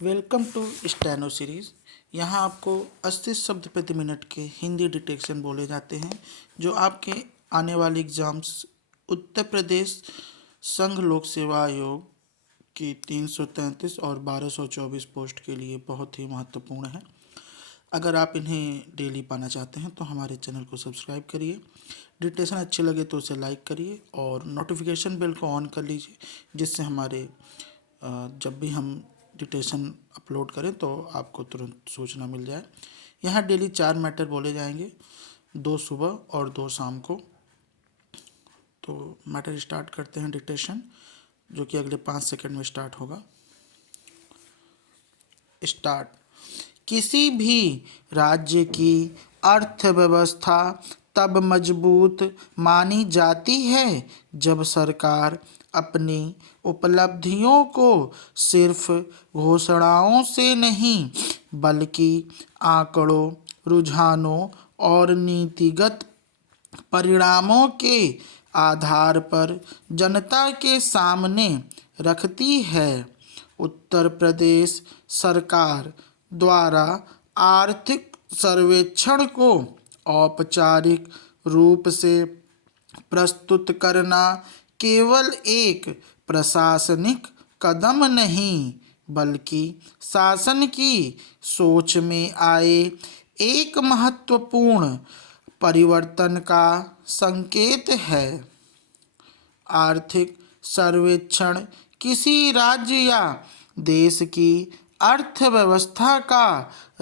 Welcome to steno series. यहाँ आपको 80 शब्द प्रति मिनट के हिंदी डिटेक्शन बोले जाते हैं जो आपके आने वाले एग्ज़ाम्स उत्तर प्रदेश संघ लोक सेवा आयोग की 333 और 1224 पोस्ट के लिए बहुत ही महत्वपूर्ण है। अगर आप इन्हें डेली पाना चाहते हैं तो हमारे चैनल को सब्सक्राइब करिए, डिटेक्शन अच्छे लगे तो उसे लाइक करिए और नोटिफिकेशन बेल को ऑन कर लीजिए, जिससे हमारे जब भी हम डिटेक्शन अपलोड करें तो आपको तुरंत सूचना मिल जाए। यहाँ डेली 4 मैटर बोले जाएंगे, 2 सुबह और 2 शाम को। तो मैटर स्टार्ट करते हैं डिटेक्शन, जो कि अगले 5 सेकंड में स्टार्ट होगा। स्टार्ट। किसी भी राज्य की अर्थव्यवस्था तब मजबूत मानी जाती है जब सरकार अपनी उपलब्धियों को सिर्फ घोषणाओं से नहीं बल्कि आंकड़ों, रुझानों और नीतिगत परिणामों के आधार पर जनता के सामने रखती है। उत्तर प्रदेश सरकार द्वारा आर्थिक सर्वेक्षण को औपचारिक रूप से प्रस्तुत करना केवल एक प्रशासनिक कदम नहीं बल्कि शासन की सोच में आए एक महत्वपूर्ण परिवर्तन का संकेत है। आर्थिक सर्वेक्षण किसी राज्य या देश की अर्थव्यवस्था का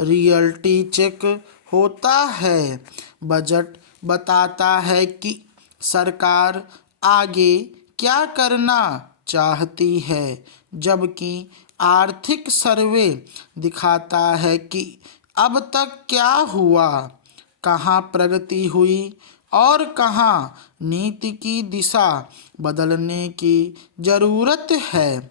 रियलिटी चेक होता है। बजट बताता है कि सरकार आगे क्या करना चाहती है, जबकि आर्थिक सर्वे दिखाता है कि अब तक क्या हुआ, कहाँ प्रगति हुई और कहाँ नीति की दिशा बदलने की ज़रूरत है।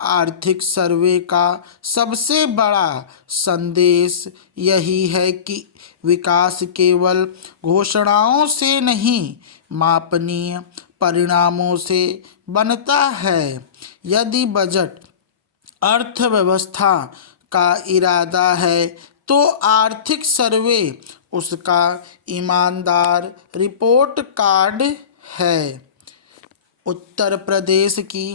आर्थिक सर्वे का सबसे बड़ा संदेश यही है कि विकास केवल घोषणाओं से नहीं, मापनीय परिणामों से बनता है। यदि बजट अर्थव्यवस्था का इरादा है तो आर्थिक सर्वे उसका ईमानदार रिपोर्ट कार्ड है। उत्तर प्रदेश की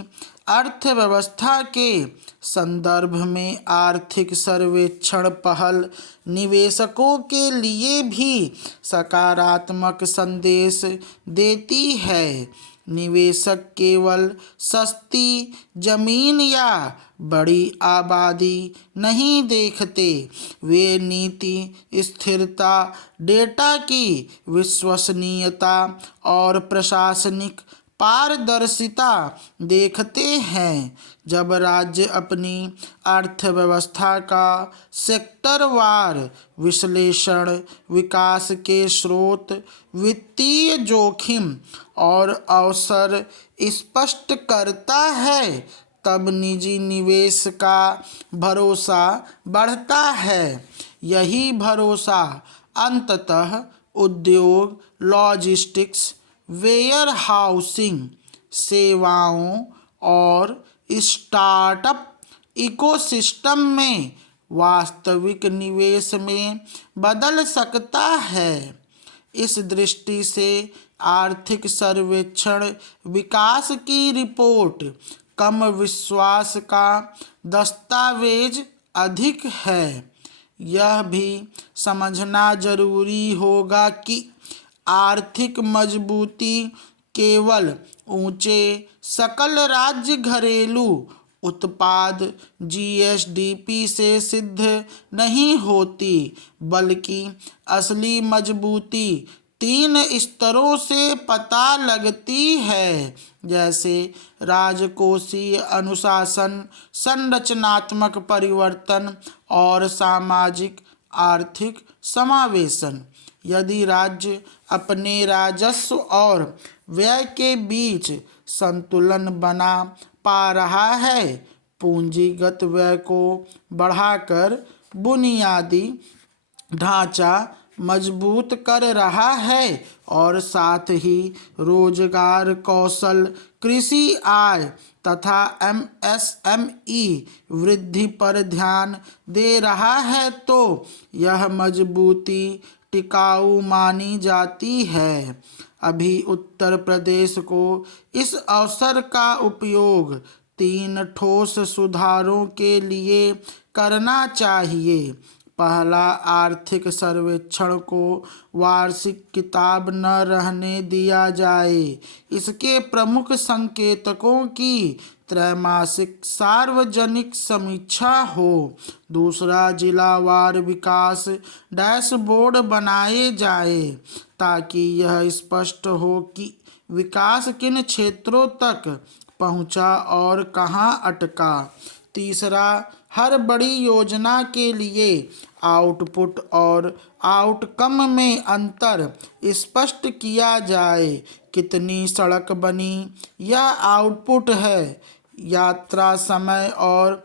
अर्थव्यवस्था के संदर्भ में आर्थिक सर्वेक्षण पहल निवेशकों के लिए भी सकारात्मक संदेश देती है। निवेशक केवल सस्ती जमीन या बड़ी आबादी नहीं देखते, वे नीति स्थिरता, डेटा की विश्वसनीयता और प्रशासनिक पारदर्शिता देखते हैं। जब राज्य अपनी अर्थव्यवस्था का सेक्टरवार विश्लेषण, विकास के स्रोत, वित्तीय जोखिम और अवसर स्पष्ट करता है, तब निजी निवेश का भरोसा बढ़ता है। यही भरोसा अंततः उद्योग, लॉजिस्टिक्स, वेयर हाउसिंग सेवाओं और स्टार्टअप इकोसिस्टम में वास्तविक निवेश में बदल सकता है। इस दृष्टि से आर्थिक सर्वेक्षण विकास की रिपोर्ट कम विश्वास का दस्तावेज अधिक है। यह भी समझना जरूरी होगा कि आर्थिक मजबूती केवल ऊंचे सकल राज्य घरेलू उत्पाद जीएसडीपी से सिद्ध नहीं होती, बल्कि असली मजबूती 3 स्तरों से पता लगती है, जैसे राजकोषीय अनुशासन, संरचनात्मक परिवर्तन और सामाजिक आर्थिक समावेशन। यदि राज्य अपने राजस्व और व्यय के बीच संतुलन बना पा रहा है, पूंजीगत व्यय को बढ़ाकर बुनियादी ढांचा मजबूत कर रहा है और साथ ही रोजगार, कौशल, कृषि आय तथा एमएसएमई वृद्धि पर ध्यान दे रहा है, तो यह मजबूती टिकाऊ मानी जाती है। अभी उत्तर प्रदेश को इस अवसर का उपयोग 3 ठोस सुधारों के लिए करना चाहिए। पहला, आर्थिक सर्वेक्षण को वार्षिक किताब न रहने दिया जाए, इसके प्रमुख संकेतकों की त्रैमासिक सार्वजनिक समीक्षा हो। दूसरा, जिलावार विकास डैशबोर्ड बनाए जाए ताकि यह स्पष्ट हो कि विकास किन क्षेत्रों तक पहुंचा और कहां अटका। तीसरा, हर बड़ी योजना के लिए आउटपुट और आउटकम में अंतर स्पष्ट किया जाए। कितनी सड़क बनी यह आउटपुट है, यात्रा समय और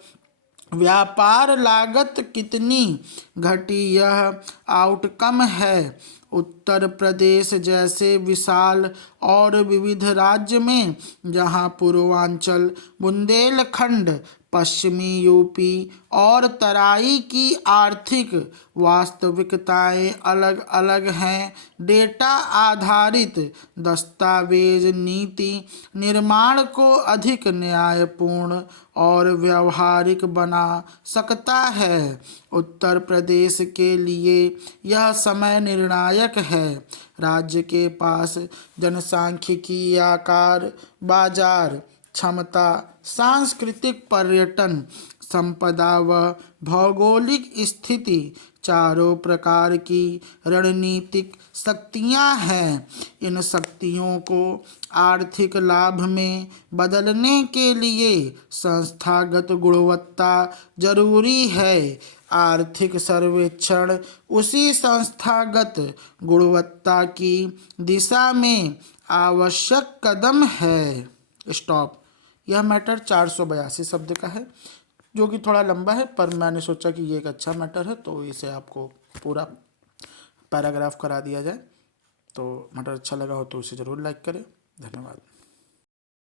व्यापार लागत कितनी घटी यह आउटकम है। उत्तर प्रदेश जैसे विशाल और विविध राज्य में, जहां पूर्वांचल, बुंदेलखंड, पश्चिमी यूपी और तराई की आर्थिक वास्तविकताएं अलग अलग हैं, डेटा आधारित दस्तावेज नीति निर्माण को अधिक न्यायपूर्ण और व्यवहारिक बना सकता है। उत्तर प्रदेश के लिए यह समय निर्णायक है। राज्य के पास जनसांख्यिकीय आकार, बाजार क्षमता, सांस्कृतिक पर्यटन संपदा व भौगोलिक स्थिति चारों प्रकार की रणनीतिक शक्तियां हैं। इन शक्तियों को आर्थिक लाभ में बदलने के लिए संस्थागत गुणवत्ता जरूरी है। आर्थिक सर्वेक्षण उसी संस्थागत गुणवत्ता की दिशा में आवश्यक कदम है। स्टॉप। यह मैटर 482 शब्द का है, जो कि थोड़ा लंबा है, पर मैंने सोचा कि ये एक अच्छा मैटर है तो इसे आपको पूरा पैराग्राफ करा दिया जाए। तो मैटर अच्छा लगा हो तो इसे ज़रूर लाइक करें। धन्यवाद।